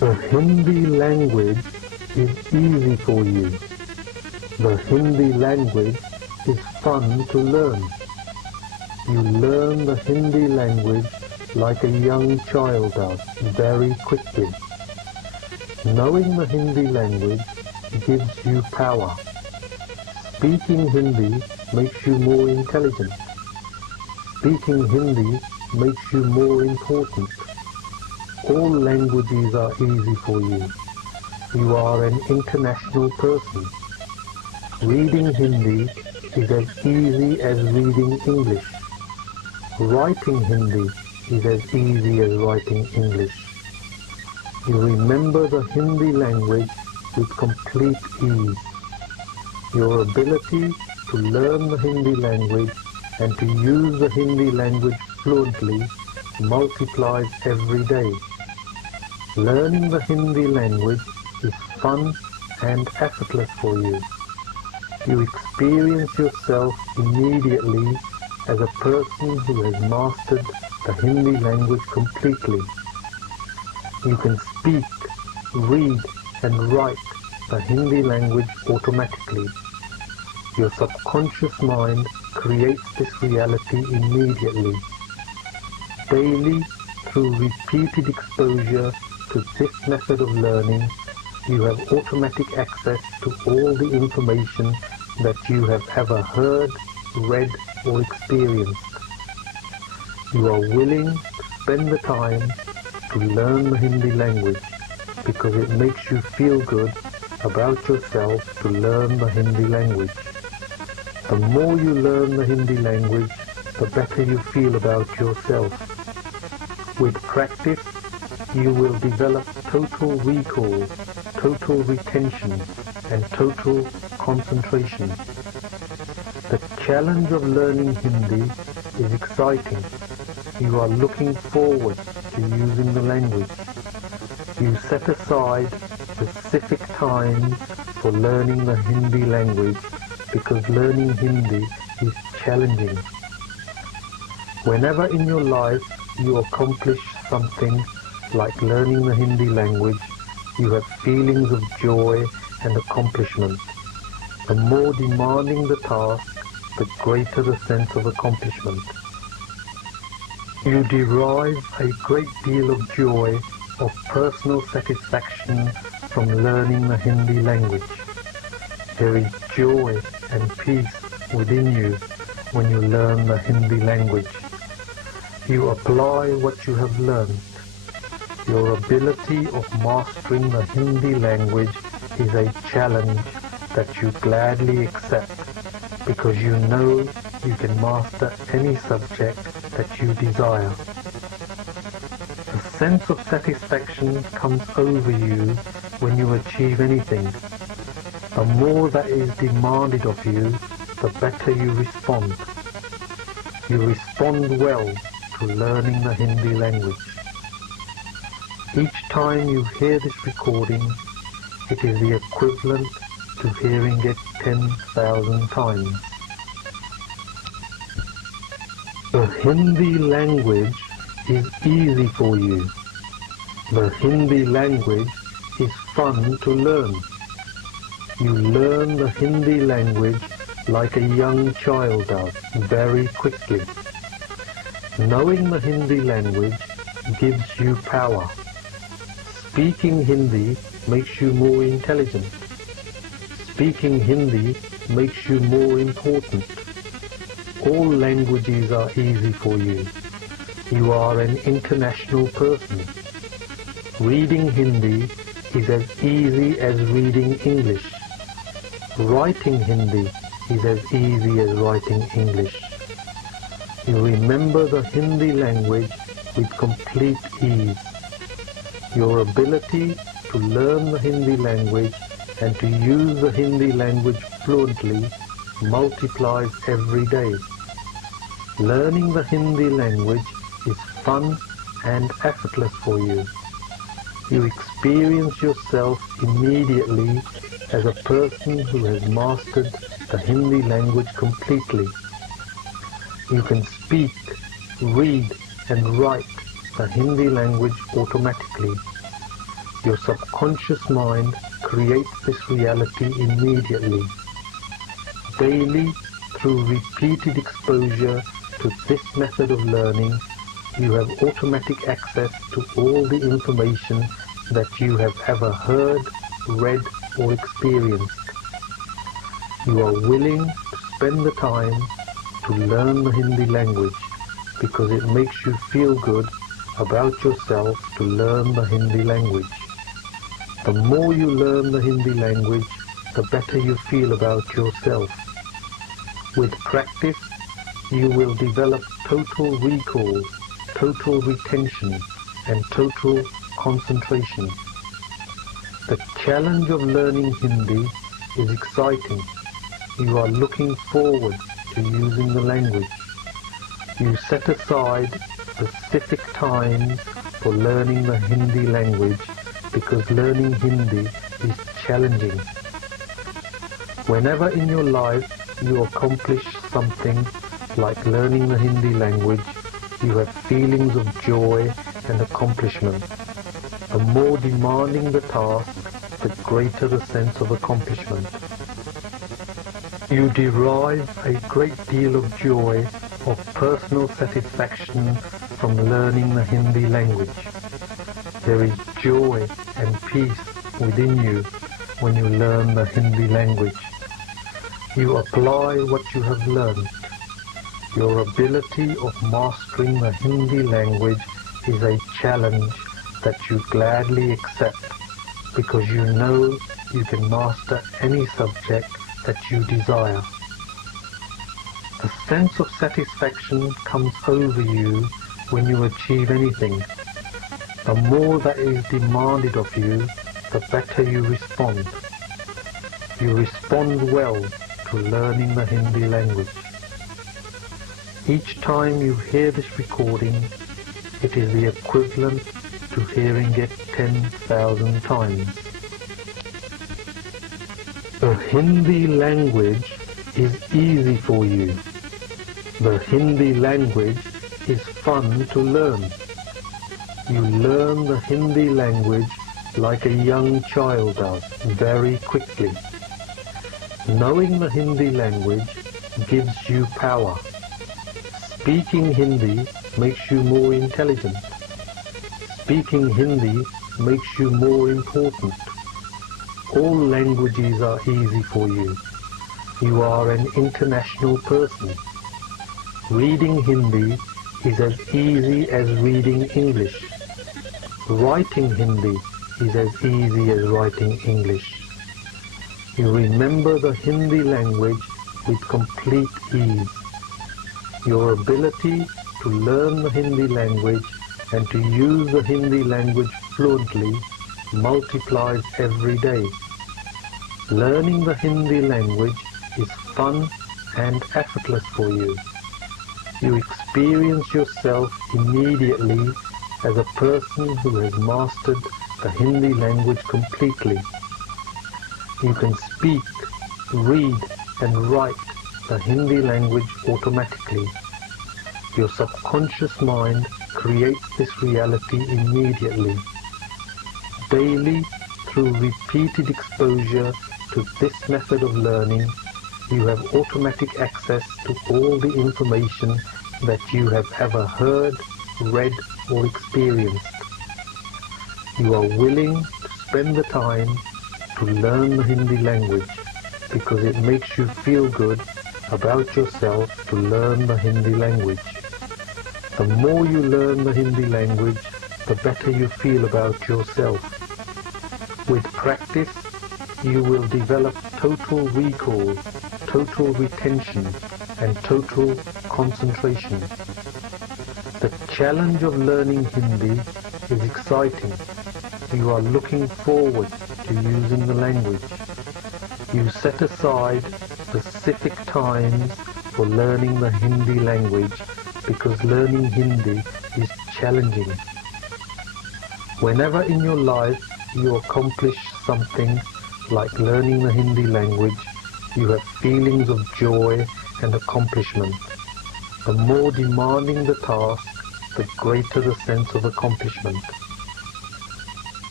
The Hindi language is easy for you. The Hindi language is fun to learn. You learn the Hindi language like a young child does, very quickly. Knowing the Hindi language gives you power. Speaking Hindi makes you more intelligent. Speaking Hindi makes you more important. All languages are easy for you. You are an international person. Reading Hindi is as easy as reading English. Writing Hindi is as easy as writing English. You remember the Hindi language with complete ease. Your ability to learn the Hindi language and to use the Hindi language fluently multiplies every day. Learning the Hindi language is fun and effortless for you. You experience yourself immediately as a person who has mastered the Hindi language completely. You can speak, read and write the Hindi language automatically. Your subconscious mind creates this reality immediately. Daily, through repeated exposure to this method of learning, you have automatic access to all the information that you have ever heard, read or experienced. You are willing to spend the time to learn the Hindi language because it makes you feel good about yourself to learn the Hindi language. The more you learn the Hindi language, the better you feel about yourself. With practice, you will develop total recall, total retention, and total concentration. The challenge of learning Hindi is exciting. You are looking forward to using the language. You set aside specific times for learning the Hindi language because learning Hindi is challenging. Whenever in your life you accomplish something like learning the Hindi language, you have feelings of joy and accomplishment. The more demanding the task, the greater the sense of accomplishment. You derive a great deal of joy, of personal satisfaction from learning the Hindi language. There is joy and peace within you when you learn the Hindi language. You apply what you have learned. Your ability of mastering the Hindi language is a challenge that you gladly accept because you know you can master any subject that you desire. The sense of satisfaction comes over you when you achieve anything. The more that is demanded of you, the better you respond. You respond well to learning the Hindi language. Each time you hear this recording, it is the equivalent to hearing it 10,000 times. The Hindi language is easy for you. The Hindi language is fun to learn. You learn the Hindi language like a young child does, very quickly. Knowing the Hindi language gives you power. Speaking Hindi makes you more intelligent. Speaking Hindi makes you more important. All languages are easy for you. You are an international person. Reading Hindi is as easy as reading English. Writing Hindi is as easy as writing English. You remember the Hindi language with complete ease. Your ability to learn the Hindi language and to use the Hindi language fluently multiplies every day. Learning the Hindi language is fun and effortless for you. You experience yourself immediately as a person who has mastered the Hindi language completely. You can speak, read and write the Hindi language automatically. Your subconscious mind creates this reality immediately. Daily, through repeated exposure to this method of learning, you have automatic access to all the information that you have ever heard, read, or experienced. You are willing to spend the time to learn the Hindi language because it makes you feel good about yourself to learn the Hindi language. The more you learn the Hindi language, the better you feel about yourself. With practice, you will develop total recall, total retention, and total concentration. The challenge of learning Hindi is exciting. You are looking forward to using the language. You set aside specific times for learning the Hindi language because learning Hindi is challenging. Whenever in your life you accomplish something like learning the Hindi language, you have feelings of joy and accomplishment. The more demanding the task, the greater the sense of accomplishment. You derive a great deal of joy, of personal satisfaction from learning the Hindi language. There is joy and peace within you when you learn the Hindi language. You apply what you have learned. Your ability of mastering the Hindi language is a challenge that you gladly accept because you know you can master any subject that you desire. The sense of satisfaction comes over you when you achieve anything. The more that is demanded of you, the better you respond. You respond well to learning the Hindi language. Each time you hear this recording, it is the equivalent to hearing it 10,000 times. The Hindi language is easy for you. The Hindi language is fun to learn. You learn the Hindi language like a young child does, very quickly. Knowing the Hindi language gives you power. Speaking Hindi makes you more intelligent. Speaking Hindi makes you more important. All languages are easy for you. You are an international person. Reading Hindi is as easy as reading English. Writing Hindi is as easy as writing English. You remember the Hindi language with complete ease. Your ability to learn the Hindi language and to use the Hindi language fluently multiplies every day. Learning the Hindi language is fun and effortless for you. You experience yourself immediately as a person who has mastered the Hindi language completely. You can speak, read, and write the Hindi language automatically. Your subconscious mind creates this reality immediately. Daily, through repeated exposure to this method of learning, you have automatic access to all the information that you have ever heard, read, or experienced. You are willing to spend the time to learn the Hindi language because it makes you feel good about yourself to learn the Hindi language. The more you learn the Hindi language, the better you feel about yourself. With practice, you will develop total recall, total retention, and total concentration. The challenge of learning Hindi is exciting. You are looking forward to using the language. You set aside specific times for learning the Hindi language because learning Hindi is challenging. Whenever in your life you accomplish something like learning the Hindi language, you have feelings of joy and accomplishment. The more demanding the task, the greater the sense of accomplishment.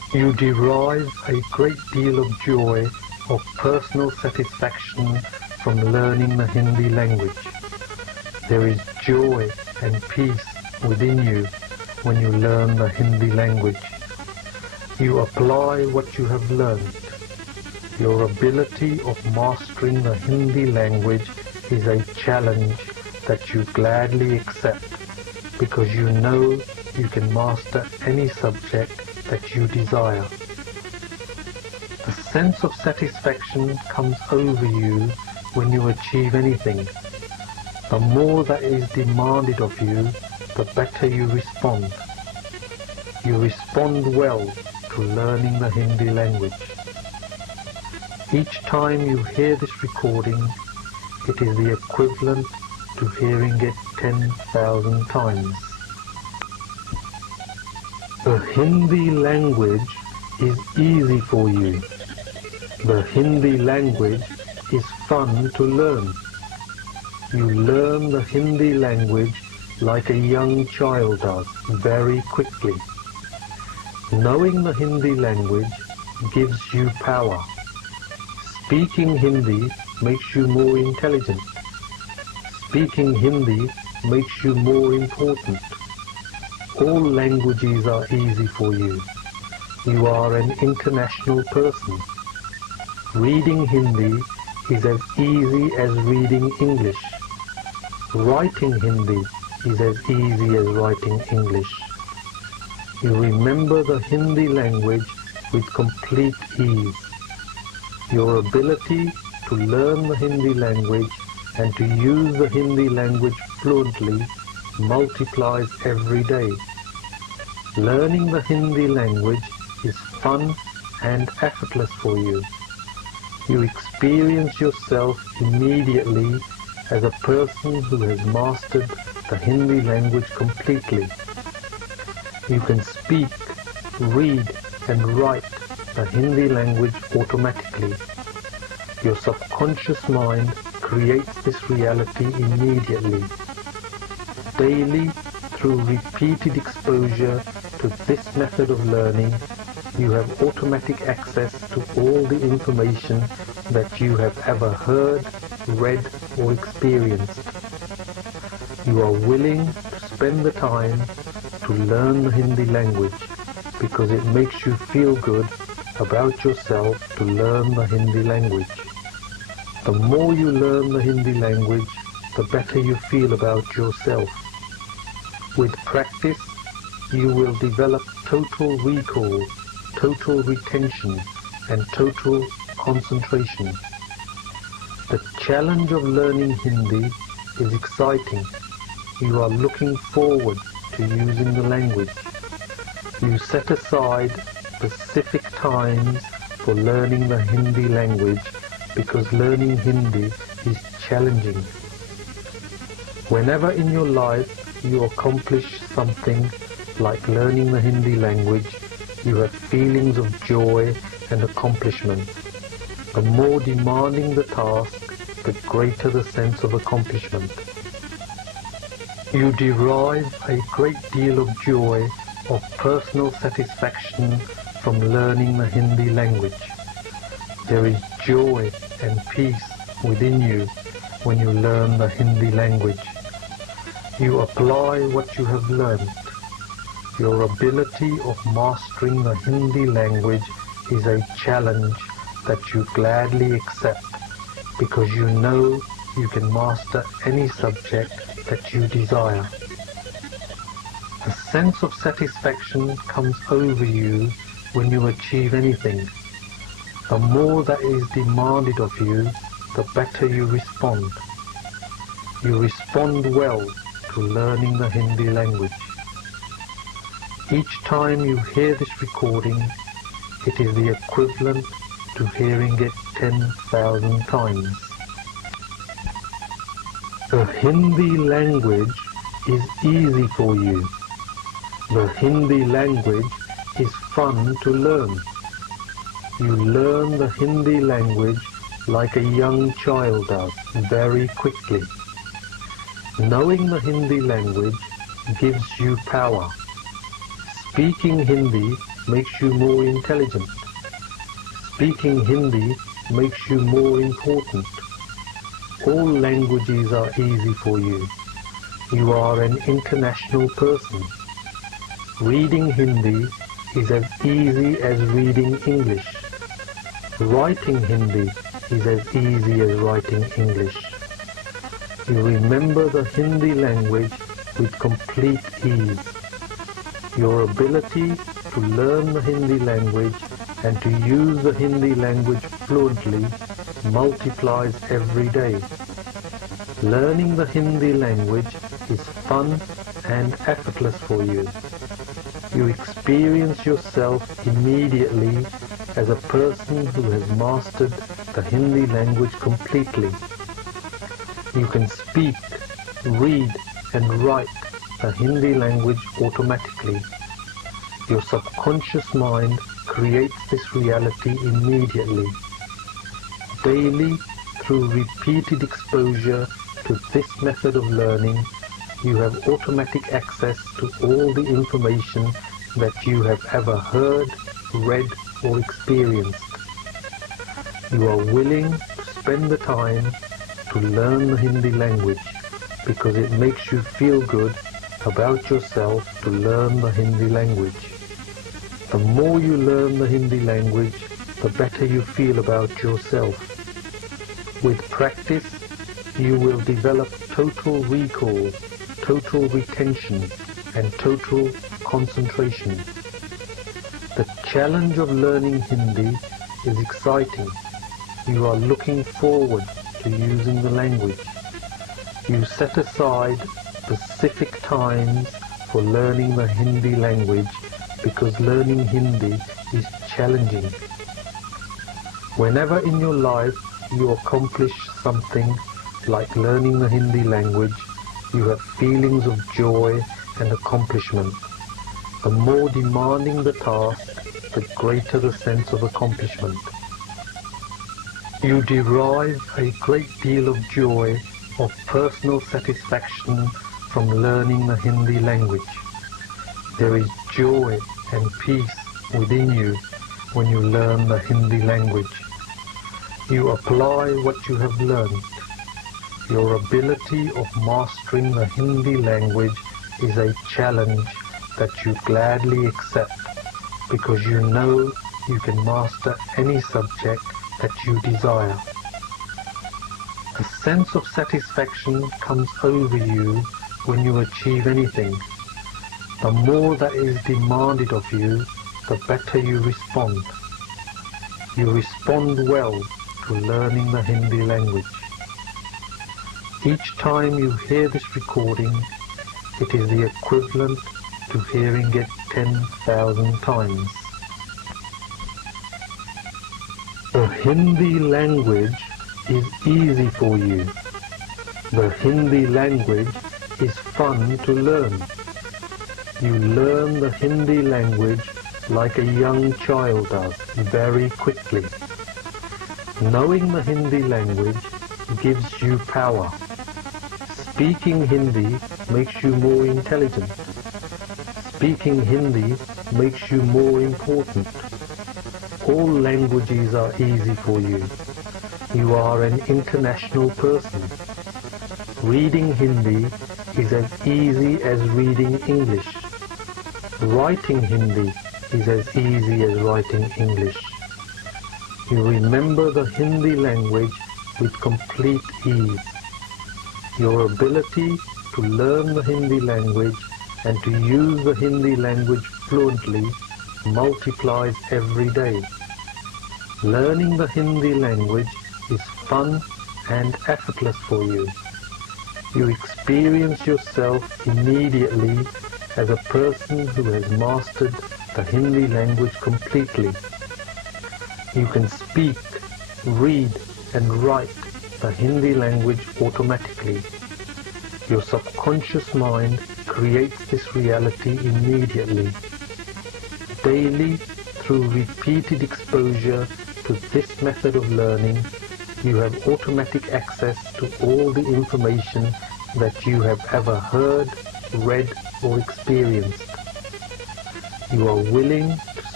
You derive a great deal of joy of personal satisfaction from learning the Hindi language. There is joy and peace within you when you learn the Hindi language. You apply what you have learned. Your ability of mastering the Hindi language is a challenge that you gladly accept because you know you can master any subject that you desire. The sense of satisfaction comes over you when you achieve anything. The more that is demanded of you, the better you respond. You respond well to learning the Hindi language. Each time you hear this recording, it is the equivalent to hearing it 10,000 times. The Hindi language is easy for you. The Hindi language is fun to learn. You learn the Hindi language like a young child does, very quickly. Knowing the Hindi language gives you power. Speaking Hindi makes you more intelligent. Speaking Hindi makes you more important. All languages are easy for you. You are an international person. Reading Hindi is as easy as reading English. Writing Hindi is as easy as writing English. You remember the Hindi language with complete ease. Your ability to learn the Hindi language and to use the Hindi language fluently multiplies every day. Learning the Hindi language is fun and effortless for you. You experience yourself immediately as a person who has mastered the Hindi language completely. You can speak, read and write the Hindi language automatically. Your subconscious mind creates this reality immediately. Daily, through repeated exposure to this method of learning, you have automatic access to all the information that you have ever heard, read or experienced. You are willing to spend the time to learn the Hindi language because it makes you feel good about yourself to learn the Hindi language. The more you learn the Hindi language, the better you feel about yourself. With practice, you will develop total recall, total retention, and total concentration. The challenge of learning Hindi is exciting. You are looking forward to using the language. You set aside specific times for learning the Hindi language because learning Hindi is challenging. Whenever in your life you accomplish something like learning the Hindi language, you have feelings of joy and accomplishment. The more demanding the task, the greater the sense of accomplishment. You derive a great deal of joy of personal satisfaction from learning the Hindi language. There is joy and peace within you when you learn the Hindi language. You apply what you have learned. Your ability of mastering the Hindi language is a challenge that you gladly accept because you know you can master any subject that you desire. A sense of satisfaction comes over you when you achieve anything. The more that is demanded of you, the better you respond. You respond well to learning the Hindi language. Each time you hear this recording, it is the equivalent to hearing it 10,000 times. The Hindi language is easy for you. The Hindi language is fun to learn. You learn the Hindi language like a young child does, very quickly. Knowing the Hindi language gives you power. Speaking Hindi makes you more intelligent. Speaking Hindi makes you more important. All languages are easy for you. You are an international person. Reading Hindi is as easy as reading English. Writing Hindi is as easy as writing English. You remember the Hindi language with complete ease. Your ability to learn the Hindi language and to use the Hindi language fluently multiplies every day. Learning the Hindi language is fun and effortless for you. You experience yourself immediately as a person who has mastered the Hindi language completely. You can speak, read and write the Hindi language automatically. Your subconscious mind creates this reality immediately. Daily, through repeated exposure to this method of learning, you have automatic access to all the information that you have ever heard, read or experienced. You are willing to spend the time to learn the Hindi language because it makes you feel good about yourself to learn the Hindi language. The more you learn the Hindi language, the better you feel about yourself. With practice, you will develop total recall, total retention, and total concentration. The challenge of learning Hindi is exciting. You are looking forward to using the language. You set aside specific times for learning the Hindi language because learning Hindi is challenging. Whenever in your life you accomplish something like learning the Hindi language, you have feelings of joy and accomplishment. The more demanding the task, the greater the sense of accomplishment. You derive a great deal of joy, of personal satisfaction from learning the Hindi language. There is joy and peace within you when you learn the Hindi language. You apply what you have learned. Your ability of mastering the Hindi language is a challenge that you gladly accept because you know you can master any subject that you desire. A sense of satisfaction comes over you when you achieve anything. The more that is demanded of you, the better you respond. You respond well to learning the Hindi language. Each time you hear this recording, it is the equivalent to hearing it 10,000 times. The Hindi language is easy for you. The Hindi language is fun to learn. You learn the Hindi language like a young child does, very quickly. Knowing the Hindi language gives you power. Speaking Hindi makes you more intelligent. Speaking Hindi makes you more important. All languages are easy for you. You are an international person. Reading Hindi is as easy as reading English. Writing Hindi is as easy as writing English. You remember the Hindi language with complete ease. Your ability to learn the Hindi language and to use the Hindi language fluently multiplies every day. Learning the Hindi language is fun and effortless for you. You experience yourself immediately as a person who has mastered the Hindi language completely. You can speak, read and write the Hindi language automatically. Your subconscious mind creates this reality immediately. Daily, through repeated exposure to this method of learning, you have automatic access to all the information that you have ever heard, read or experienced. You are willing to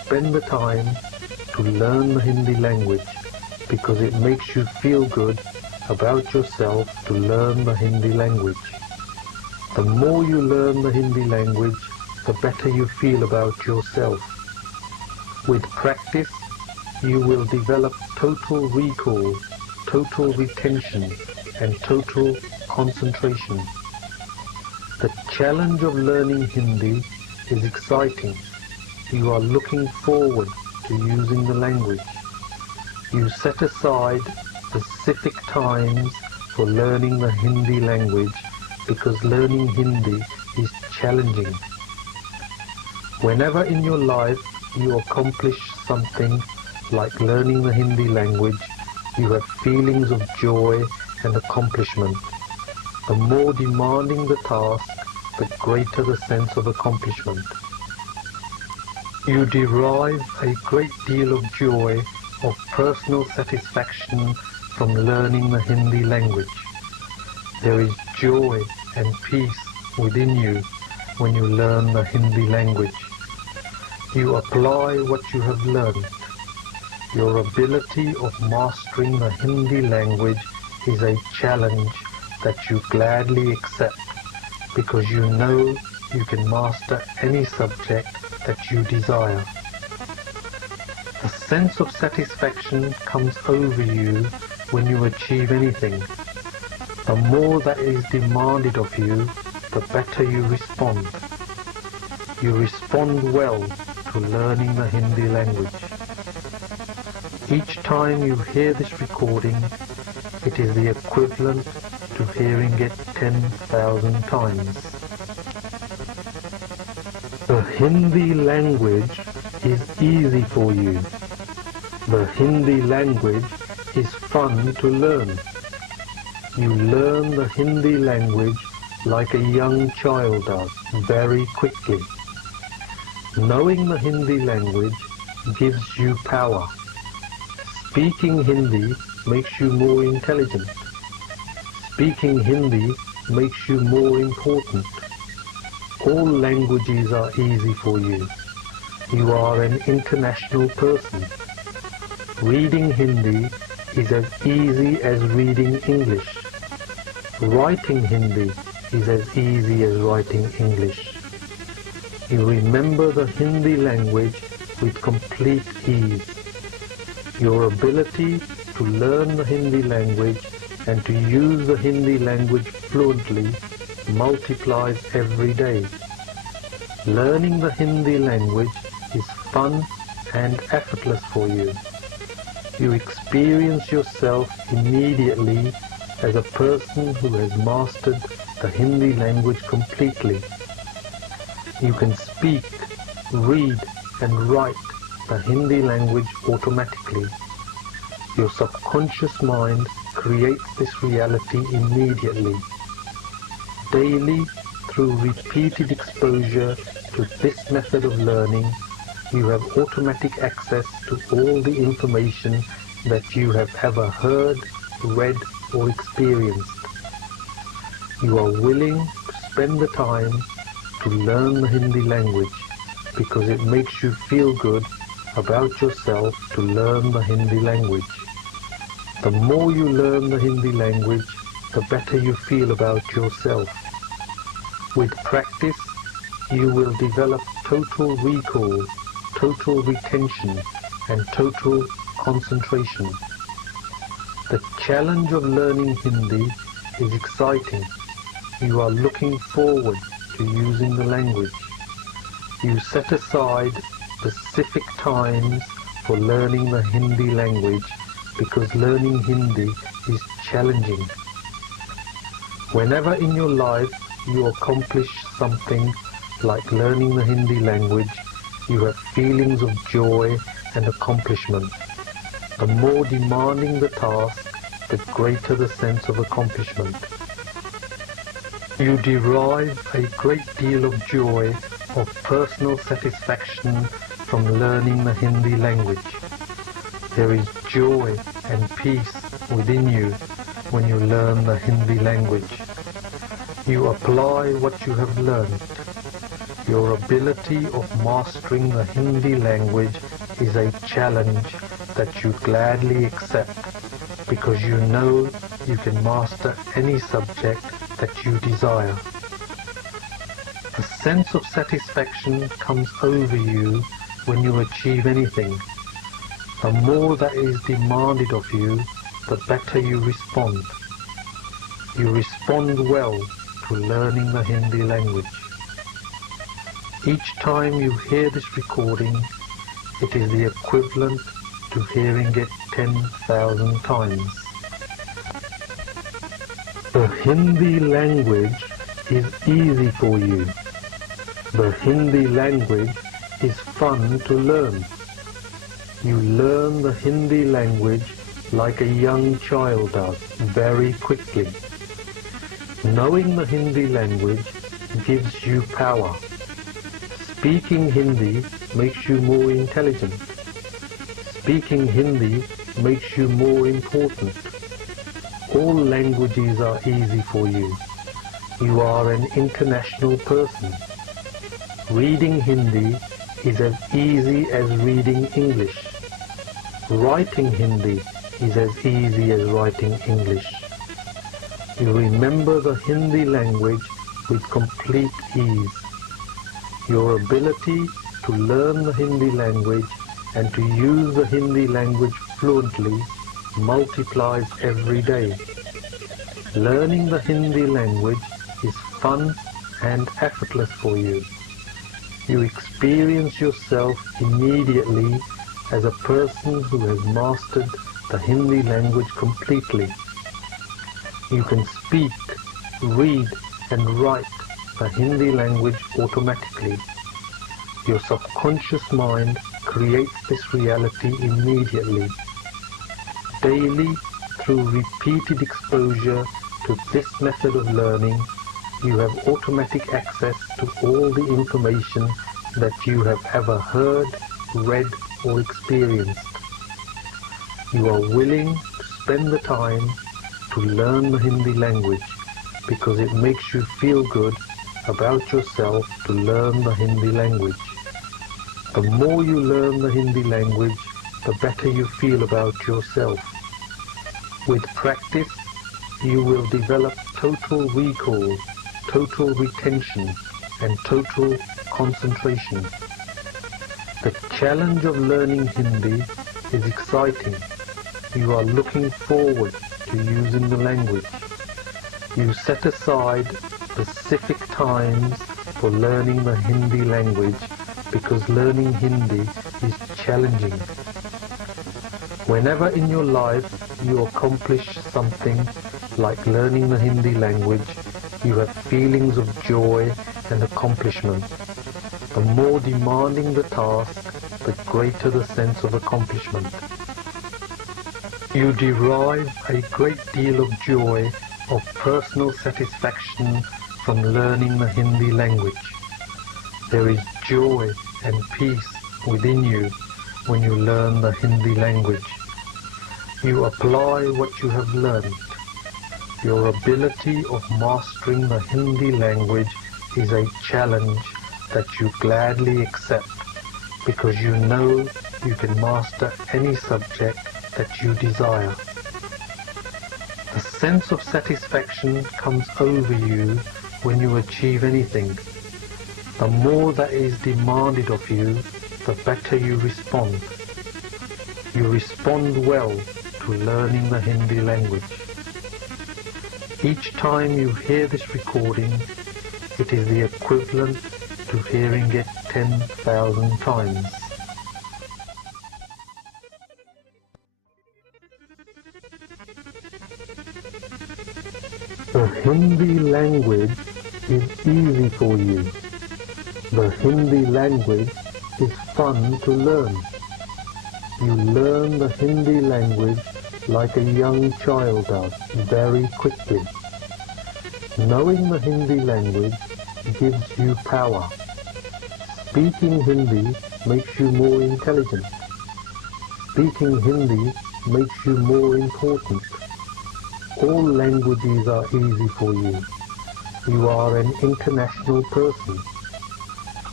spend the time to learn the Hindi language because it makes you feel good about yourself to learn the Hindi language. The more you learn the Hindi language, the better you feel about yourself. With practice, you will develop total recall, total retention, and total concentration. The challenge of learning Hindi is exciting. You are looking forward to using the language. You set aside specific times for learning the Hindi language because learning Hindi is challenging. Whenever in your life you accomplish something like learning the Hindi language, you have feelings of joy and accomplishment. The more demanding the task, the greater the sense of accomplishment. You derive a great deal of joy, of personal satisfaction from learning the Hindi language. There is joy and peace within you when you learn the Hindi language. You apply what you have learned. Your ability of mastering the Hindi language is a challenge that you gladly accept because you know you can master any subject that you desire. A sense of satisfaction comes over you when you achieve anything. The more that is demanded of you, the better you respond. You respond well to learning the Hindi language. Each time you hear this recording, it is the equivalent to hearing it 10,000 times. The Hindi language is easy for you. The Hindi language is fun to learn. You learn the Hindi language like a young child does, very quickly. Knowing the Hindi language gives you power. Speaking Hindi makes you more intelligent. Speaking Hindi makes you more important. All languages are easy for you. You are an international person. Reading Hindi is as easy as reading English. Writing Hindi is as easy as writing English. You remember the Hindi language with complete ease. Your ability to learn the Hindi language and to use the Hindi language fluently multiplies every day. Learning the Hindi language is fun and effortless for you. You experience yourself immediately as a person who has mastered the Hindi language completely. You can speak, read and write the Hindi language automatically. Your subconscious mind creates this reality immediately. Daily, through repeated exposure to this method of learning, you have automatic access to all the information that you have ever heard, read or experienced. You are willing to spend the time to learn the Hindi language because it makes you feel good about yourself to learn the Hindi language. The more you learn the Hindi language, the better you feel about yourself. With practice, you will develop total recall, total retention, and total concentration. The challenge of learning Hindi is exciting. You are looking forward to using the language. You set aside specific times for learning the Hindi language because learning Hindi is challenging. Whenever in your life you accomplish something like learning the Hindi language, you have feelings of joy and accomplishment. The more demanding the task, the greater the sense of accomplishment. You derive a great deal of joy, of personal satisfaction from learning the Hindi language. There is joy and peace within you when you learn the Hindi language. You apply what you have learned. Your ability of mastering the Hindi language is a challenge that you gladly accept because you know you can master any subject that you desire. A sense of satisfaction comes over you when you achieve anything. The more that is demanded of you, the better you respond. You respond well to learning the Hindi language. Each time you hear this recording, it is the equivalent to hearing it 10,000 times. The Hindi language is easy for you. The Hindi language is fun to learn. You learn the Hindi language like a young child does, very quickly. Knowing the Hindi language gives you power. Speaking Hindi makes you more intelligent. Speaking Hindi makes you more important. All languages are easy for you. You are an international person. Reading Hindi is as easy as reading English. Writing Hindi is as easy as writing English. You remember the Hindi language with complete ease. Your ability to learn the Hindi language and to use the Hindi language fluently multiplies every day. Learning the Hindi language is fun and effortless for you. You experience yourself immediately as a person who has mastered the Hindi language completely. You can speak, read and write the Hindi language automatically. Your subconscious mind creates this reality immediately. Daily, through repeated exposure to this method of learning, you have automatic access to all the information that you have ever heard, read or experienced. You are willing to spend the time to learn the Hindi language because it makes you feel good about yourself to learn the Hindi language. The more you learn the Hindi language, the better you feel about yourself. With practice, you will develop total recall, total retention and total concentration. The challenge of learning Hindi is exciting. You are looking forward to using the language. You set aside specific times for learning the Hindi language because learning Hindi is challenging. Whenever in your life you accomplish something like learning the Hindi language, you have feelings of joy and accomplishment. The more demanding the task, the greater the sense of accomplishment. You derive a great deal of joy, of personal satisfaction from learning the Hindi language. There is joy and peace within you when you learn the Hindi language. You apply what you have learned. Your ability of mastering the Hindi language is a challenge that you gladly accept because you know you can master any subject that you desire. A sense of satisfaction comes over you when you achieve anything. The more that is demanded of you, the better you respond. You respond well to learning the Hindi language. Each time you hear this recording, it is the equivalent to hearing it 10,000 times. The Hindi language is easy for you. The Hindi language is fun to learn. You learn the Hindi language like a young child does, very quickly. Knowing the Hindi language gives you power. Speaking Hindi makes you more intelligent. Speaking Hindi makes you more important. All languages are easy for you. You are an international person.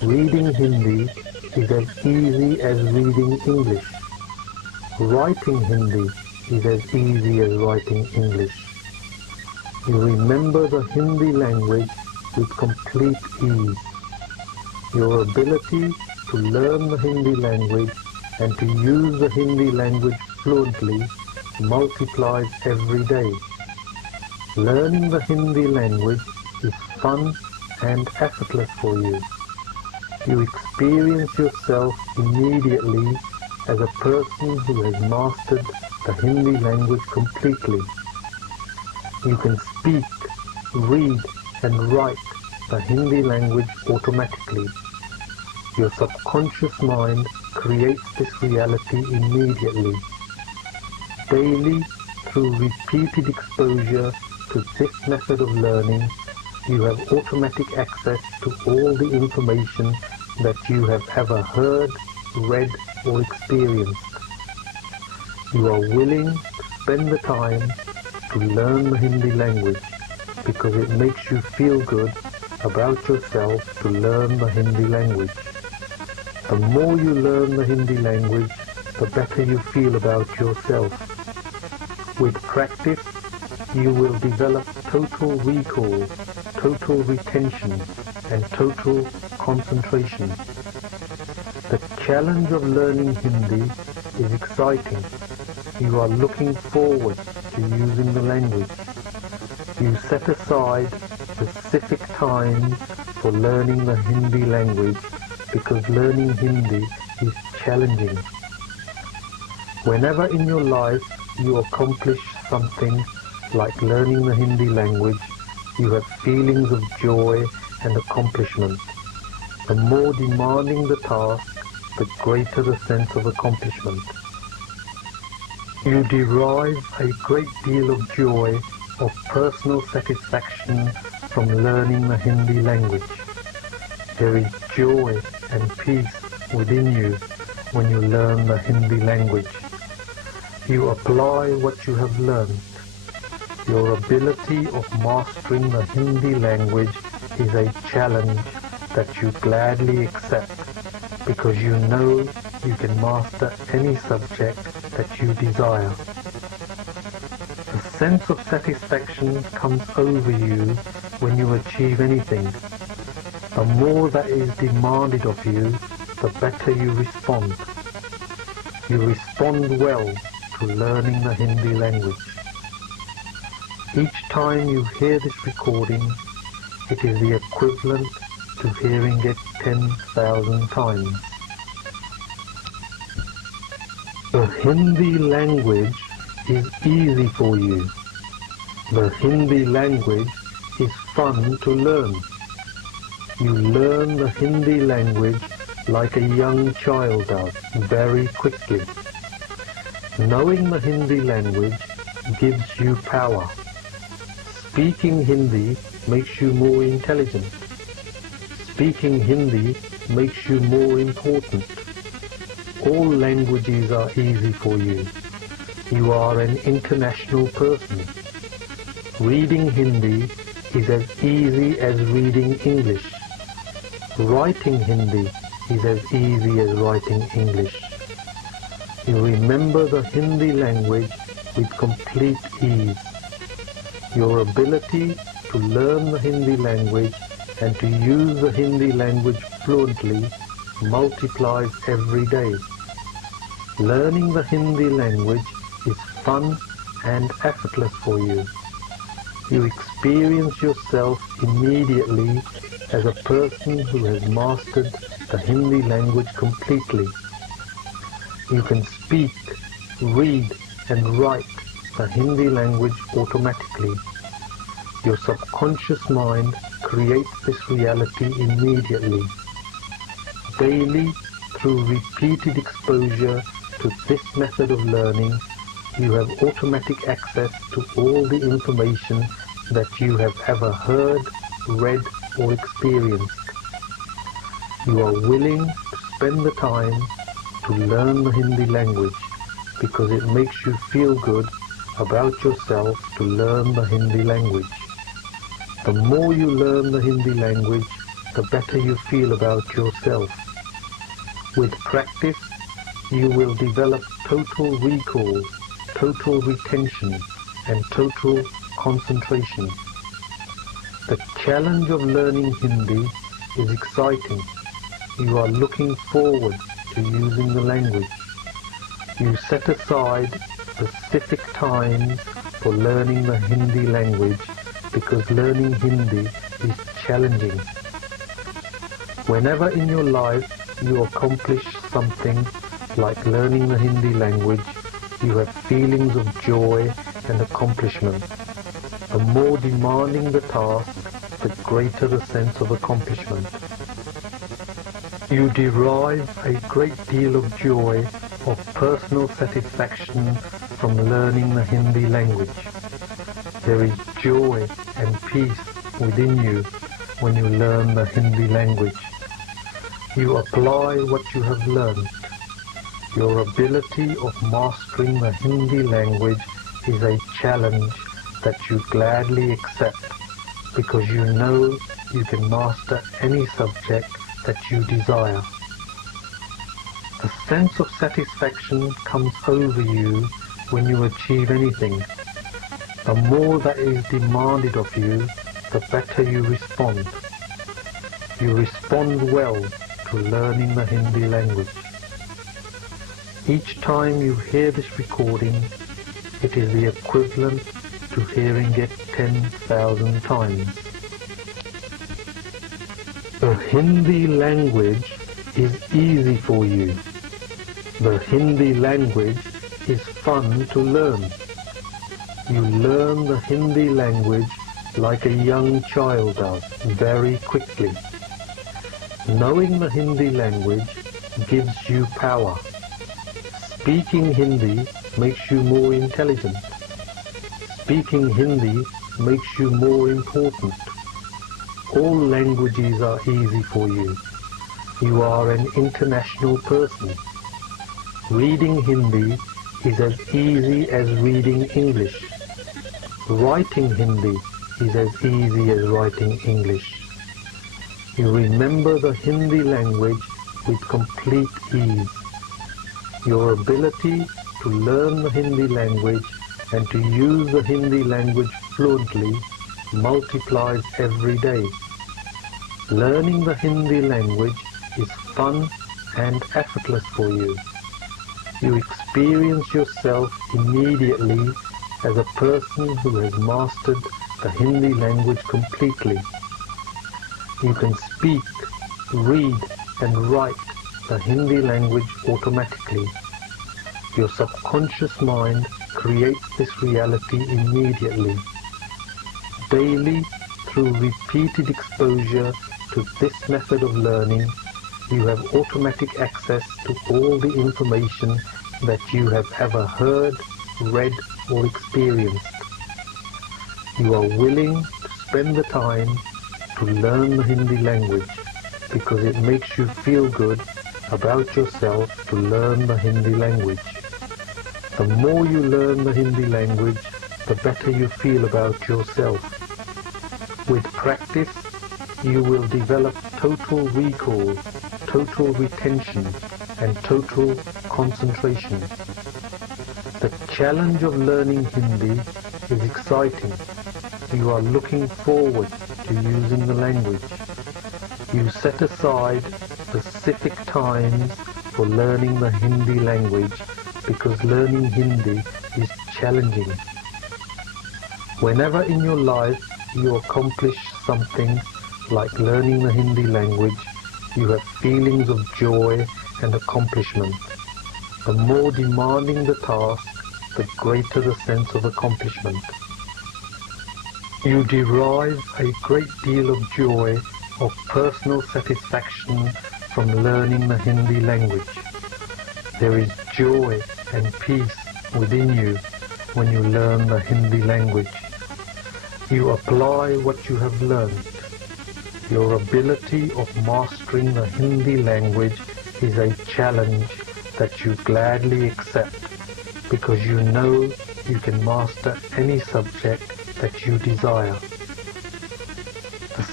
Reading Hindi is as easy as reading English. Writing Hindi is as easy as writing English. You remember the Hindi language with complete ease. Your ability to learn the Hindi language and to use the Hindi language fluently multiplies every day. Learning the Hindi language is fun and effortless for you. You experience yourself immediately as a person who has mastered the Hindi language completely. You can speak, read and write the Hindi language automatically. Your subconscious mind creates this reality immediately. Daily, through repeated exposure to this method of learning, you have automatic access to all the information that you have ever heard, read or experienced. You are willing to spend the time to learn the Hindi language because it makes you feel good about yourself to learn the Hindi language. The more you learn the Hindi language, the better you feel about yourself. With practice, you will develop total recall, total retention, and total concentration. The challenge of learning Hindi is exciting. You are looking forward to using the language. You set aside specific times for learning the Hindi language because learning Hindi is challenging. Whenever in your life you accomplish something like learning the Hindi language, you have feelings of joy and accomplishment. The more demanding the task, the greater the sense of accomplishment. You derive a great deal of joy, of personal satisfaction from learning the Hindi language. There is joy and peace within you when you learn the Hindi language. You apply what you have learned. Your ability of mastering the Hindi language is a challenge that you gladly accept because you know you can master any subject that you desire. The sense of satisfaction comes over you when you achieve anything. The more that is demanded of you, the better you respond. You respond well to learning the Hindi language. Each time you hear this recording, it is the equivalent to hearing it 10,000 times. The Hindi language is easy for you. The Hindi language is fun to learn. You learn the Hindi language like a young child does, very quickly. Knowing the Hindi language gives you power. Speaking Hindi makes you more intelligent. Speaking Hindi makes you more important. All languages are easy for you. You are an international person. Reading Hindi is as easy as reading English. Writing Hindi is as easy as writing English. You remember the Hindi language with complete ease. Your ability to learn the Hindi language and to use the Hindi language fluently multiplies every day. Learning the Hindi language is fun and effortless for you. You experience yourself immediately as a person who has mastered the Hindi language completely. You can speak, read and write the Hindi language automatically. Your subconscious mind creates this reality immediately. Daily, through repeated exposure to this method of learning, you have automatic access to all the information that you have ever heard, read or experienced. You are willing to spend the time to learn the Hindi language because it makes you feel good about yourself to learn the Hindi language. The more you learn the Hindi language, the better you feel about yourself. With practice, you will develop total recall, total retention, and total concentration. The challenge of learning Hindi is exciting. You are looking forward to using the language. You set aside specific times for learning the Hindi language because learning Hindi is challenging. Whenever in your life you accomplish something like learning the Hindi language, you have feelings of joy and accomplishment. The more demanding the task, the greater the sense of accomplishment. You derive a great deal of joy, of personal satisfaction from learning the Hindi language. There is joy and peace within you when you learn the Hindi language. You apply what you have learned. Your ability of mastering the Hindi language is a challenge that you gladly accept because you know you can master any subject that you desire. The sense of satisfaction comes over you when you achieve anything. The more that is demanded of you, the better you respond. You respond well to learning the Hindi language. Each time you hear this recording, it is the equivalent to hearing it 10,000 times. The Hindi language is easy for you. The Hindi language is fun to learn. You learn the Hindi language like a young child does, very quickly. Knowing the Hindi language gives you power. Speaking Hindi makes you more intelligent. Speaking Hindi makes you more important. All languages are easy for you. You are an international person. Reading Hindi is as easy as reading English. Writing Hindi is as easy as writing English. You remember the Hindi language with complete ease. Your ability to learn the Hindi language and to use the Hindi language fluently multiplies every day. Learning the Hindi language is fun and effortless for you. You experience yourself immediately as a person who has mastered the Hindi language completely. You can speak, read and write the Hindi language automatically. Your subconscious mind creates this reality immediately. Daily, through repeated exposure to this method of learning, you have automatic access to all the information that you have ever heard, read or experienced. You are willing to spend the time to learn the Hindi language because it makes you feel good about yourself to learn the Hindi language. The more you learn the Hindi language, the better you feel about yourself. With practice, you will develop total recall, total retention, and total concentration. The challenge of learning Hindi is exciting. You are looking forward to using the language. You set aside specific times for learning the Hindi language because learning Hindi is challenging. Whenever in your life you accomplish something like learning the Hindi language, you have feelings of joy and accomplishment. The more demanding the task, the greater the sense of accomplishment. You derive a great deal of joy, of personal satisfaction from learning the Hindi language. There is joy and peace within you when you learn the Hindi language. You apply what you have learned. Your ability of mastering the Hindi language is a challenge that you gladly accept because you know you can master any subject that you desire. The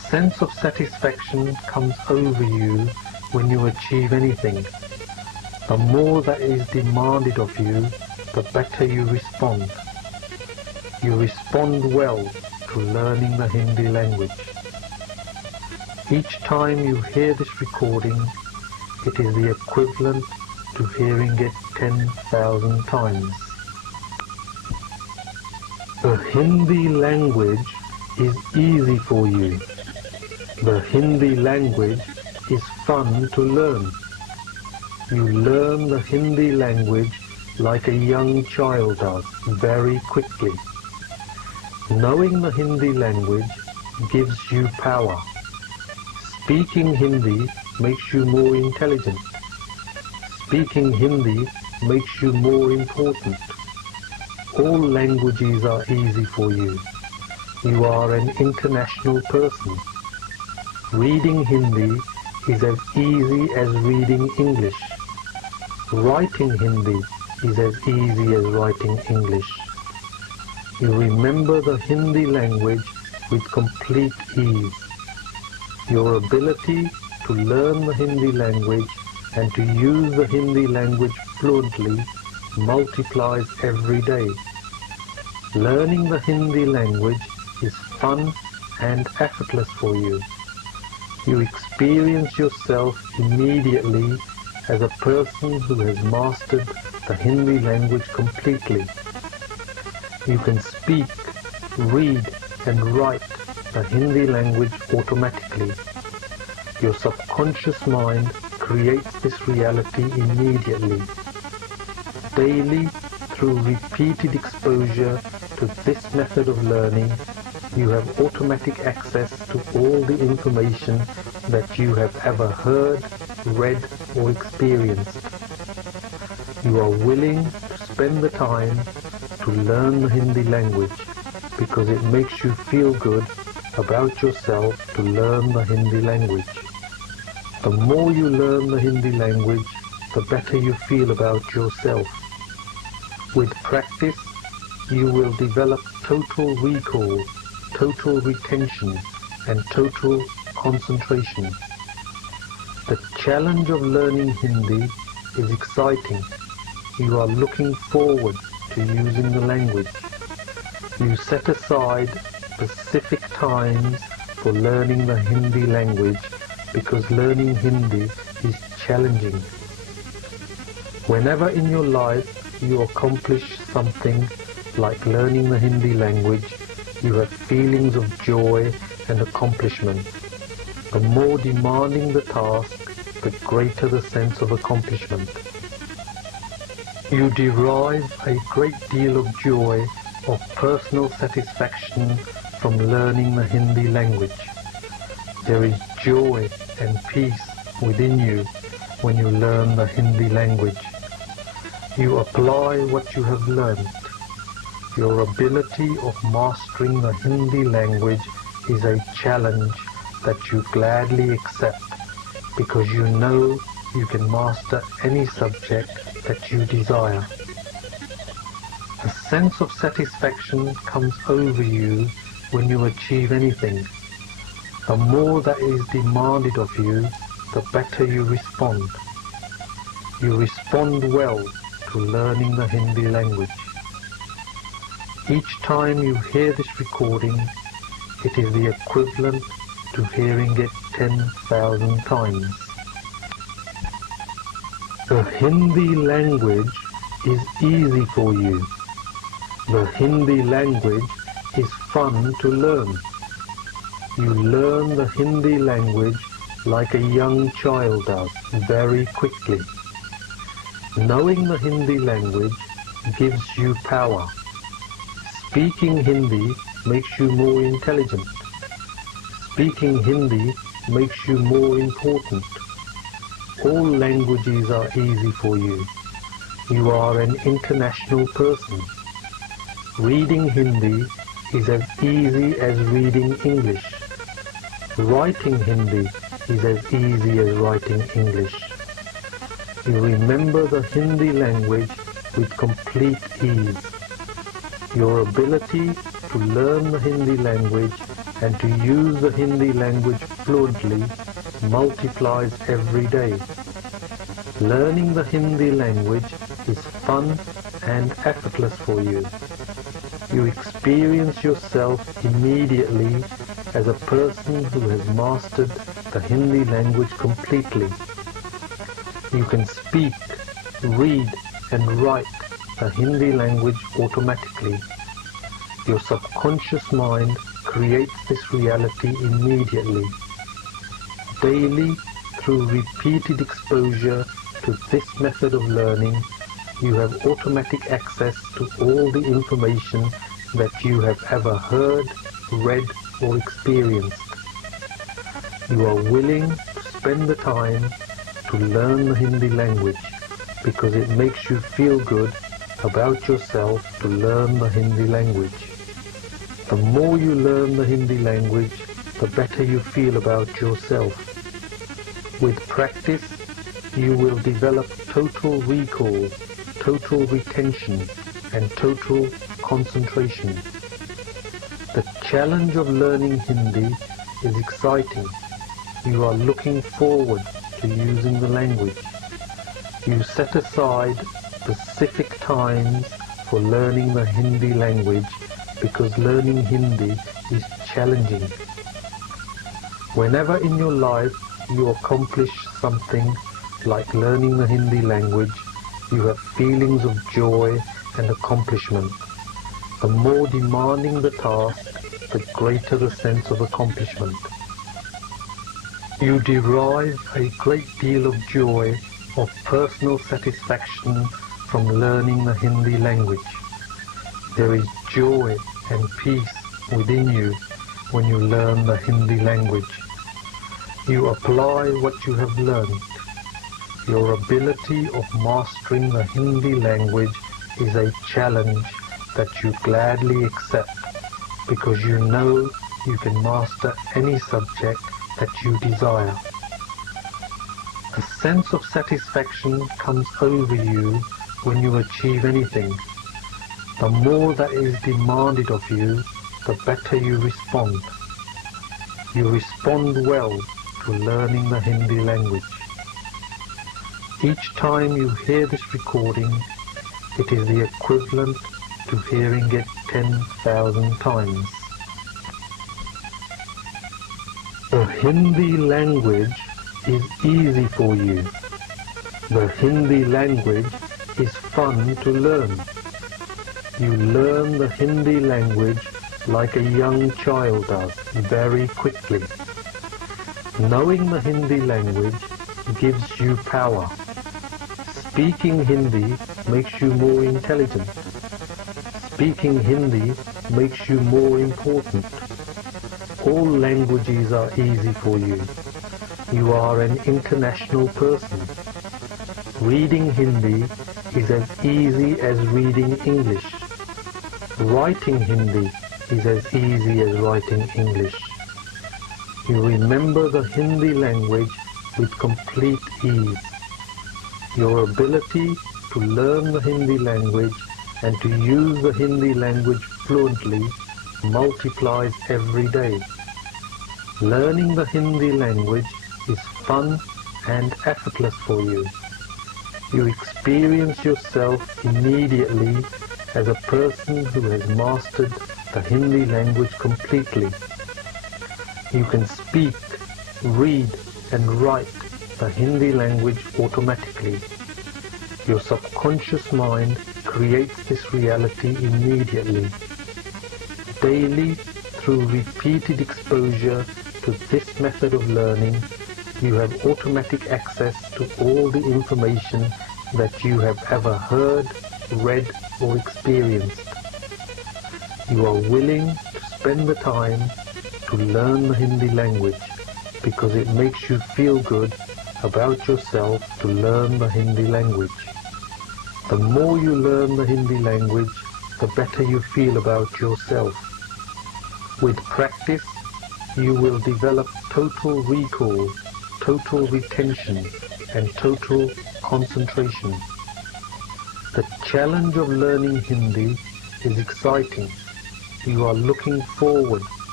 sense of satisfaction comes over you when you achieve anything. The more that is demanded of you, the better you respond. You respond well to learning the Hindi language. Each time you hear this recording, it is the equivalent to hearing it 10,000 times. The Hindi language is easy for you. The Hindi language is fun to learn. You learn the Hindi language like a young child does, very quickly. Knowing the Hindi language gives you power. Speaking Hindi makes you more intelligent. Speaking Hindi makes you more important. All languages are easy for you. You are an international person. Reading Hindi is as easy as reading English. Writing Hindi is as easy as writing English. You remember the Hindi language with complete ease. Your ability to learn the Hindi language and to use the Hindi language fluently multiplies every day. Learning the Hindi language is fun and effortless for you. You experience yourself immediately as a person who has mastered the Hindi language completely. You can speak, read and write the Hindi language automatically. Your subconscious mind creates this reality immediately. Daily, through repeated exposure to this method of learning, you have automatic access to all the information that you have ever heard, read or experienced. You are willing to spend the time to learn the Hindi language because it makes you feel good about yourself to learn the Hindi language. The more you learn the Hindi language, the better you feel about yourself. With practice, you will develop total recall, total retention and total concentration. The challenge of learning Hindi is exciting. You are looking forward to using the language. You set aside specific times for learning the Hindi language because learning Hindi is challenging. Whenever in your life you accomplish something like learning the Hindi language, you have feelings of joy and accomplishment. The more demanding the task, the greater the sense of accomplishment. You derive a great deal of joy, of personal satisfaction from learning the Hindi language. There is joy and peace within you when you learn the Hindi language. You apply what you have learned. Your ability of mastering the Hindi language is a challenge that you gladly accept because you know you can master any subject that you desire. A sense of satisfaction comes over you when you achieve anything. The more that is demanded of you, the better you respond. You respond well to learning the Hindi language. Each time you hear this recording, it is the equivalent to hearing it 10,000 times. The Hindi language is easy for you. The Hindi language is fun to learn. You learn the Hindi language like a young child does, very quickly. Knowing the Hindi language gives you power. Speaking Hindi makes you more intelligent. Speaking Hindi makes you more important. All languages are easy for you. You are an international person. Reading Hindi is as easy as reading English. Writing Hindi is as easy as writing English. You remember the Hindi language with complete ease. Your ability to learn the Hindi language and to use the Hindi language fluently multiplies every day. Learning the Hindi language is fun and effortless for you. You experience yourself immediately as a person who has mastered the Hindi language completely. You can speak, read and write the Hindi language automatically. Your subconscious mind creates this reality immediately. Daily, through repeated exposure to this method of learning, you have automatic access to all the information that you have ever heard, read or experienced. You are willing to spend the time to learn the Hindi language because it makes you feel good about yourself to learn the Hindi language. The more you learn the Hindi language, the better you feel about yourself. With practice, you will develop total recall, total retention, and total concentration. The challenge of learning Hindi is exciting. You are looking forward to using the language. You set aside specific times for learning the Hindi language because learning Hindi is challenging. Whenever in your life you accomplish something like learning the Hindi language, you have feelings of joy and accomplishment. The more demanding the task, the greater the sense of accomplishment. You derive a great deal of joy, of personal satisfaction from learning the Hindi language. There is joy and peace within you when you learn the Hindi language. You apply what you have learned. Your ability of mastering the Hindi language is a challenge that you gladly accept because you know you can master any subject that you desire. A sense of satisfaction comes over you when you achieve anything. The more that is demanded of you, the better you respond. You respond well to learning the Hindi language. Each time you hear this recording, it is the equivalent to hearing it 10,000 times. The Hindi language is easy for you. The Hindi language is fun to learn. You learn the Hindi language like a young child does, very quickly. Knowing the Hindi language gives you power. Speaking Hindi makes you more intelligent. Speaking Hindi makes you more important. All languages are easy for you. You are an international person. Reading Hindi is as easy as reading English. Writing Hindi is as easy as writing English. You remember the Hindi language with complete ease. Your ability to learn the Hindi language and to use the Hindi language fluently multiplies every day. Learning the Hindi language is fun and effortless for you. You experience yourself immediately as a person who has mastered the Hindi language completely. You can speak, read and write the Hindi language automatically. Your subconscious mind creates this reality immediately. Daily, through repeated exposure to this method of learning, you have automatic access to all the information that you have ever heard, read or experienced. You are willing to spend the time to learn the Hindi language because it makes you feel good about yourself to learn the Hindi language. The more you learn the Hindi language, the better you feel about yourself. With practice, you will develop total recall, total retention, and total concentration. The challenge of learning Hindi is exciting. You are looking forward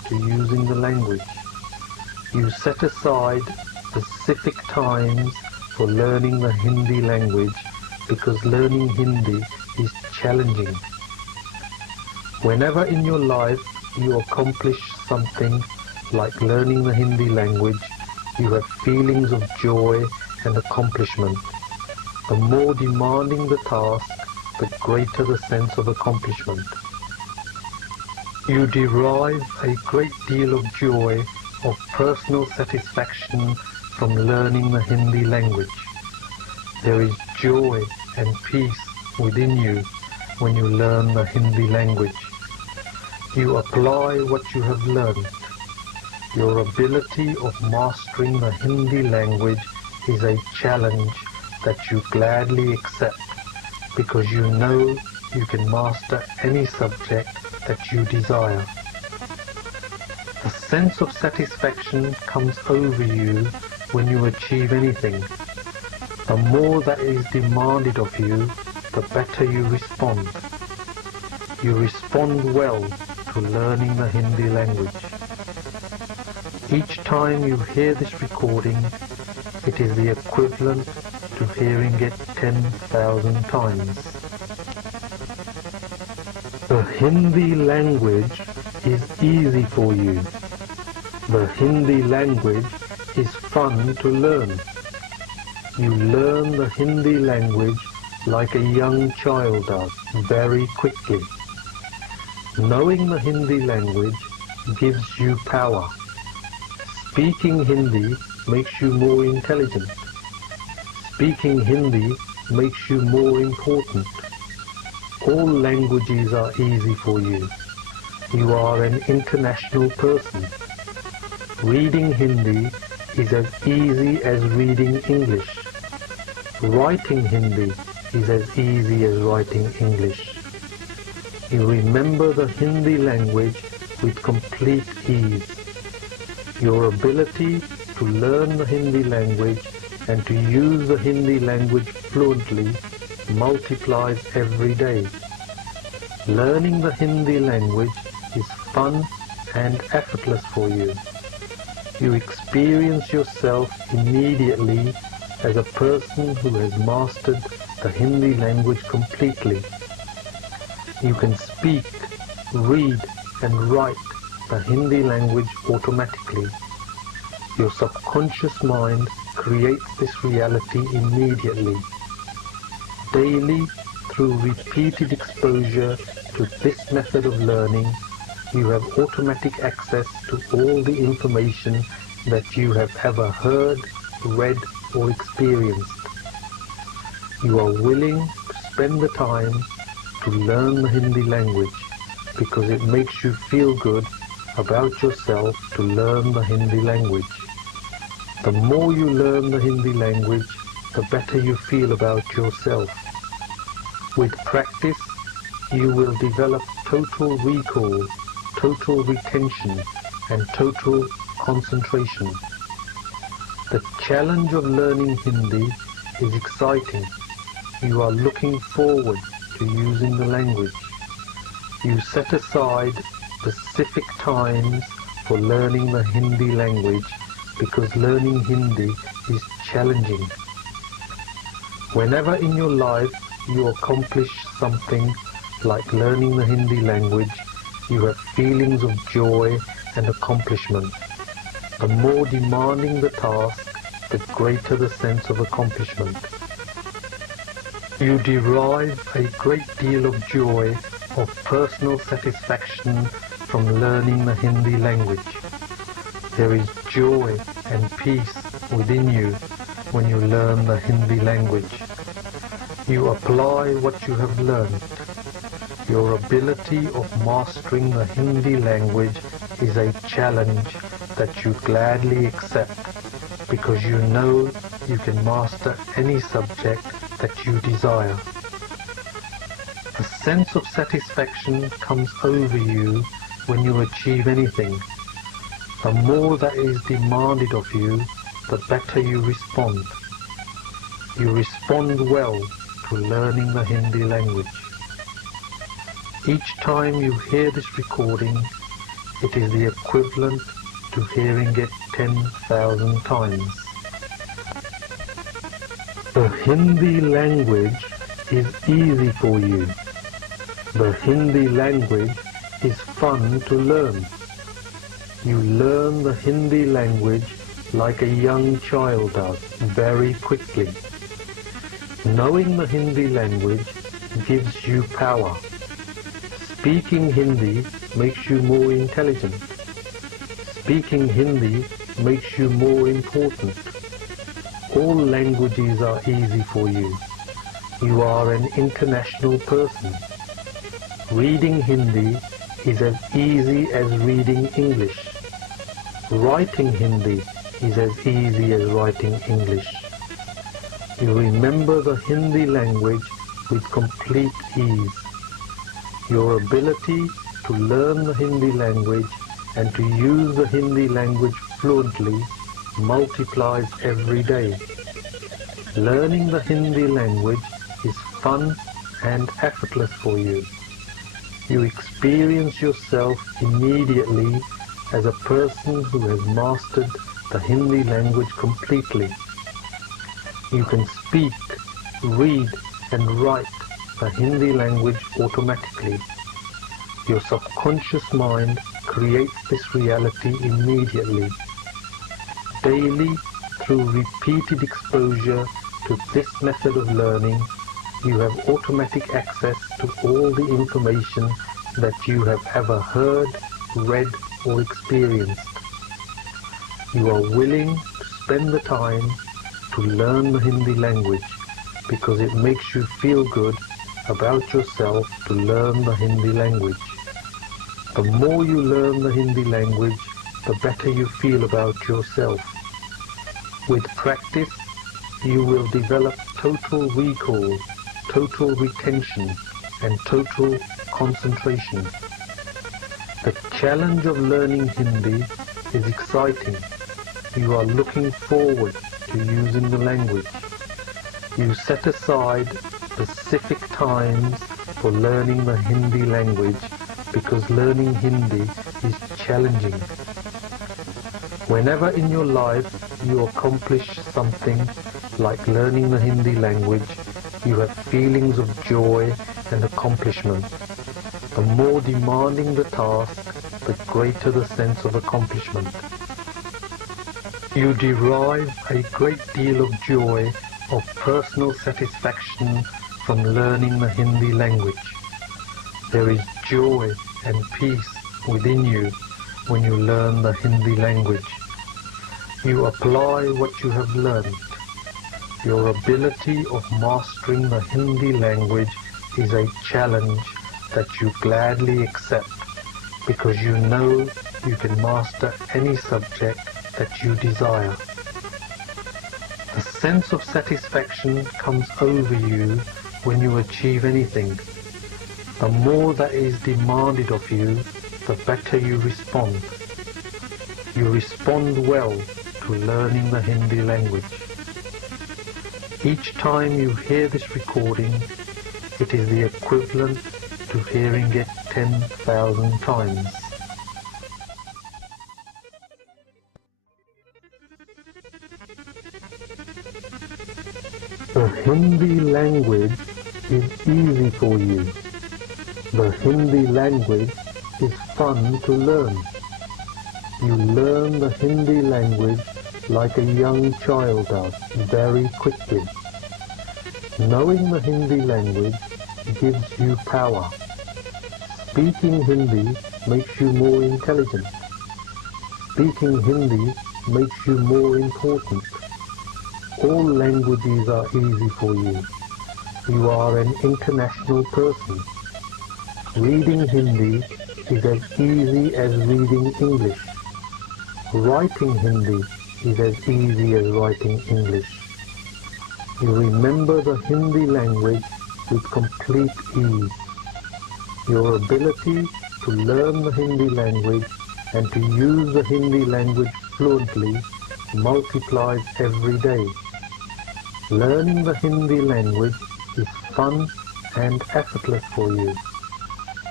to using the language. You set aside specific times for learning the Hindi language because learning Hindi is challenging. Whenever in your life you accomplish something like learning the Hindi language, you have feelings of joy and accomplishment. The more demanding the task, the greater the sense of accomplishment. You derive a great deal of joy, of personal satisfaction from learning the Hindi language. There is joy and peace within you when you learn the Hindi language. You apply what you have learned. Your ability of mastering the Hindi language is a challenge that you gladly accept because you know you can master any subject that you desire. The sense of satisfaction comes over you when you achieve anything. The more that is demanded of you, the better you respond. You respond well to learning the Hindi language. Each time you hear this recording, it is the equivalent to hearing it 10,000 times. The Hindi language is easy for you. The Hindi language is fun to learn. You learn the Hindi language like a young child does, very quickly. Knowing the Hindi language gives you power. Speaking Hindi makes you more intelligent. Speaking Hindi makes you more important. All languages are easy for you. You are an international person. Reading Hindi is as easy as reading English. Writing Hindi is as easy as writing English. You remember the Hindi language with complete ease. Your ability to learn the Hindi language and to use the Hindi language fluently multiplies every day. Learning the Hindi language is fun and effortless for you. You experience yourself immediately as a person who has mastered the Hindi language completely. You can speak, read and write the Hindi language automatically. Your subconscious mind creates this reality immediately. Daily, through repeated exposure to this method of learning, you have automatic access to all the information that you have ever heard, read or experienced. You are willing to spend the time to learn the Hindi language because it makes you feel good about yourself to learn the Hindi language. The more you learn the Hindi language, the better you feel about yourself. With practice, you will develop total recall, total retention, and total concentration. The challenge of learning Hindi is exciting. You are looking forward to using the language. You set aside specific times for learning the Hindi language because learning Hindi is challenging. Whenever in your life you accomplish something like learning the Hindi language, you have feelings of joy and accomplishment. The more demanding the task, the greater the sense of accomplishment. You derive a great deal of joy, of personal satisfaction from learning the Hindi language. There is joy and peace within you when you learn the Hindi language. You apply what you have learned. Your ability of mastering the Hindi language is a challenge that you gladly accept because you know you can master any subject that you desire. The sense of satisfaction comes over you when you achieve anything. The more that is demanded of you, the better you respond. You respond well to learning the Hindi language. Each time you hear this recording, It is the equivalent to hearing it 10,000 times. The Hindi language is easy for you. The Hindi language is fun to learn. You learn the Hindi language like a young child does, very quickly. Knowing the Hindi language gives you power. Speaking Hindi makes you more intelligent. Speaking Hindi makes you more important. All languages are easy for you. You are an international person. Reading Hindi is as easy as reading English. Writing Hindi is as easy as writing English. You remember the Hindi language with complete ease. Your ability to learn the Hindi language and to use the Hindi language fluently multiplies every day. Learning the Hindi language is fun and effortless for you. You experience yourself immediately as a person who has mastered the Hindi language completely. You can speak, read and write the Hindi language automatically. Your subconscious mind creates this reality immediately. Daily, through repeated exposure to this method of learning, you have automatic access to all the information that you have ever heard, read or experienced. You are willing to spend the time to learn the Hindi language because it makes you feel good about yourself to learn the Hindi language. The more you learn the Hindi language, the better you feel about yourself. With practice, you will develop total recall, total retention and total concentration. The challenge of learning Hindi is exciting. You are looking forward to using the language. You set aside specific times for learning the Hindi language because learning Hindi is challenging. Whenever in your life you accomplish something like learning the Hindi language, you have feelings of joy and accomplishment. The more demanding the task, the greater the sense of accomplishment. You derive a great deal of joy, of personal satisfaction from learning the Hindi language. There is joy and peace within you when you learn the Hindi language. You apply what you have learned. Your ability of mastering the Hindi language is a challenge that you gladly accept because you know you can master any subject that you desire. The sense of satisfaction comes over you when you achieve anything. The more that is demanded of you, the better you respond. You respond well to learning the Hindi language. Each time you hear this recording, it is the equivalent to hearing it 10,000 times. The Hindi language is easy for you. The Hindi language is fun to learn. You learn the Hindi language like a young child does, very quickly. Knowing the Hindi language gives you power. Speaking Hindi makes you more intelligent. Speaking Hindi makes you more important. All languages are easy for you. You are an international person. Reading Hindi is as easy as reading English. Writing Hindi is as easy as writing English. You remember the Hindi language with complete ease. Your ability to learn the Hindi language and to use the Hindi language fluently multiplies every day. Learning the Hindi language is fun and effortless for you.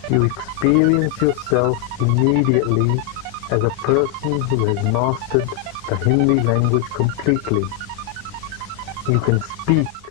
You experience yourself immediately as a person who has mastered the Hindi language completely. You can speak